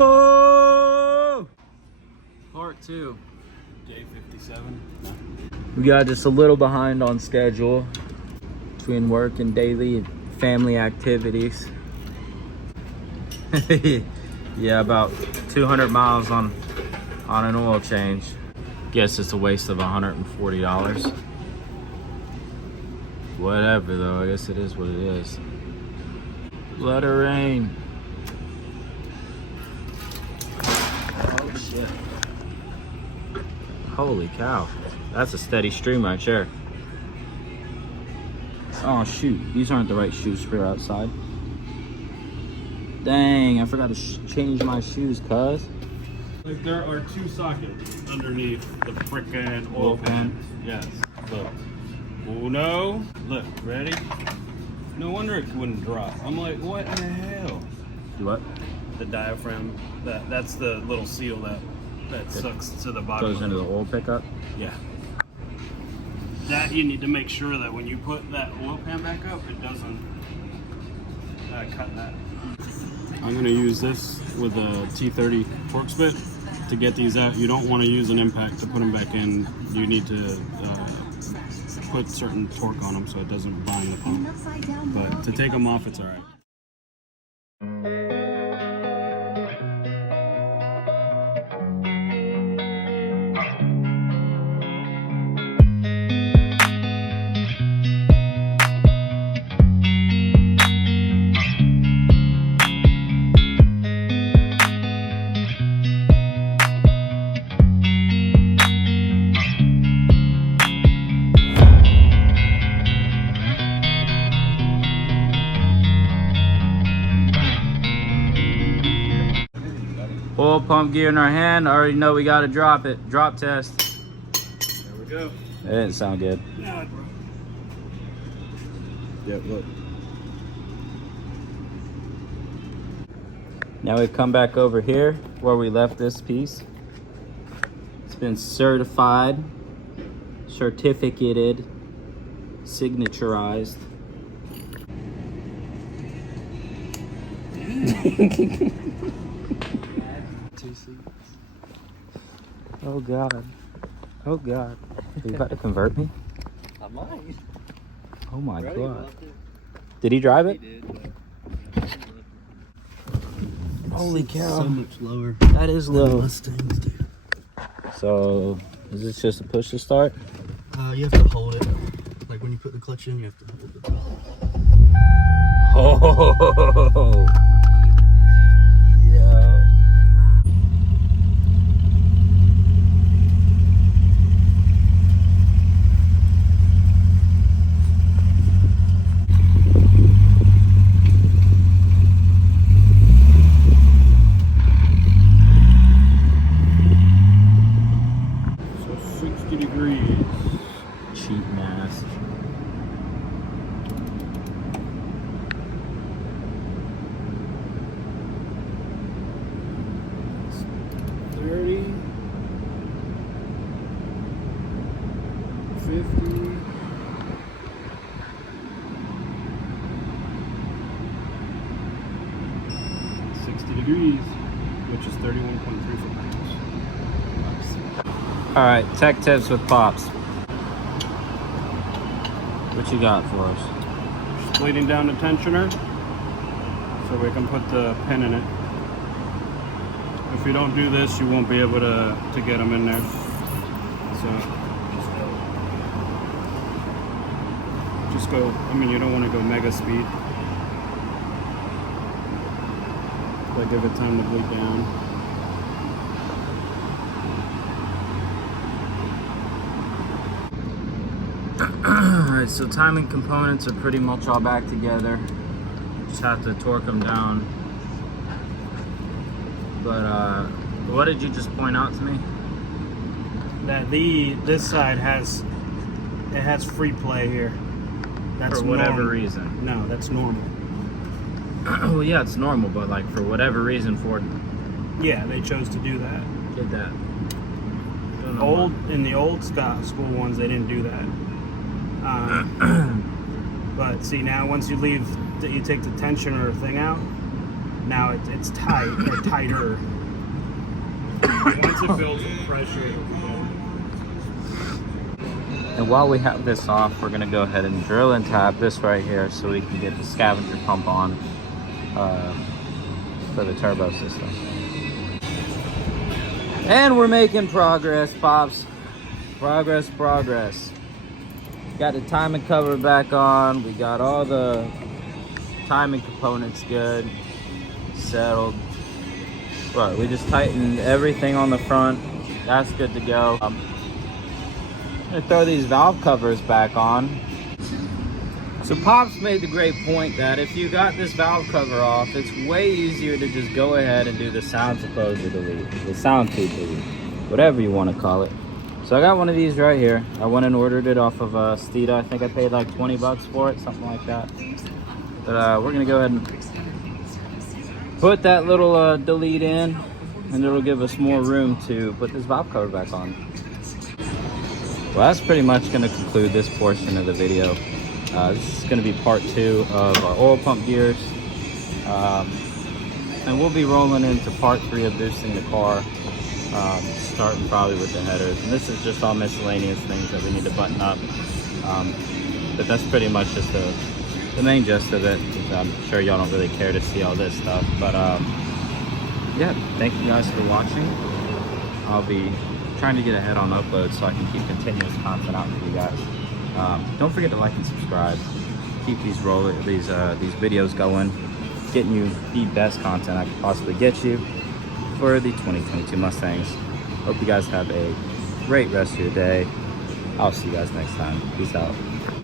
Oh! Part 2. Day 57. We got just a little behind on schedule between work and daily family activities. Yeah, about 200 miles on an oil change. Guess it's a waste of $140. Whatever though, I guess it is what it is. Let her rain. Oh shit. Holy cow. That's a steady stream right there. Oh shoot, these aren't the right shoes for outside. Dang, I forgot to change my shoes, cuz. Like there are 2 sockets underneath the frickin' oil pan. Yes, look. Oh no, look, ready? No wonder it wouldn't drop. I'm like, what in the hell? What? The diaphragm, that's the little seal that sucks to the bottom. Goes into the oil pickup? Yeah. That you need to make sure that when you put that oil pan back up, it doesn't cut that. I'm gonna use this with a T30 torque spit to get these out. You don't want to use an impact to put them back in. You need to put certain torque on them so it doesn't bind the pump. But to take them off, it's all right. Oil pump gear in our hand. I already know we got to drop it. Drop test. There we go. It didn't sound good. Now it broke. Yep, look. Now we've come back over here where we left this piece. It's been certified, certificated, signaturized. Oh God. Oh God. Are you about to convert me? I might. Oh my God. Did he drive it? He did. Holy cow. So much lower. That is low. Mustangs, dude. So, is this just a push to start? You have to hold it. Like when you put the clutch in, you have to hold it. Oh. Yeah. So 60 degrees. Cheap mask. $30, $50, $60 degrees, which is 31.34 miles. All right, tech tips with Pops. What you got for us? Splitting down the tensioner so we can put the pin in it. If you don't do this, you won't be able to get them in there. So just go, I mean, you don't want to go mega speed. But give it time to bleed down. Alright, so timing components are pretty much all back together. Just have to torque them down. But what did you just point out to me? That this side has free play here. That's for whatever normal. reason. No, that's normal. Well, yeah, it's normal, but like for whatever reason, Ford Yeah, they chose to do that. did that. In the old Scott school ones, they didn't do that. But see, now once you take the tensioner thing out, now it's tight or tighter. Once it builds with pressure, it'll be better. And while we have this off, we're gonna go ahead and drill and tap this right here so we can get the scavenger pump on for the turbo system. And we're making progress, Pops. Progress. Got the timing cover back on. We got all the timing components good, settled. Right, we just tightened everything on the front. That's good to go. I'm gonna throw these valve covers back on. So Pops made the great point that if you got this valve cover off, it's way easier to just go ahead and do the sound supposer delete, the sound tube delete, whatever you want to call it. So I got one of these right here. I went and ordered it off of Steeda. I think I paid like 20 bucks for it, something like that. But we're gonna go ahead and put that little delete in, and it'll give us more room to put this valve cover back on. Well, that's pretty much gonna conclude this portion of the video. This is gonna be part 2 of our oil pump gears. And we'll be rolling into part 3 of boosting the car. Starting probably with the headers, and this is just all miscellaneous things that we need to button up, but that's pretty much just the main gist of it, because I'm sure y'all don't really care to see all this stuff. But yeah, thank you guys for watching. I'll be trying to get ahead on uploads so I can keep continuous content out for you guys. Don't forget to like and subscribe. Keep these videos going, getting you the best content I could possibly get you for the 2022 Mustangs. Hope you guys have a great rest of your day. I'll see you guys next time. Peace out.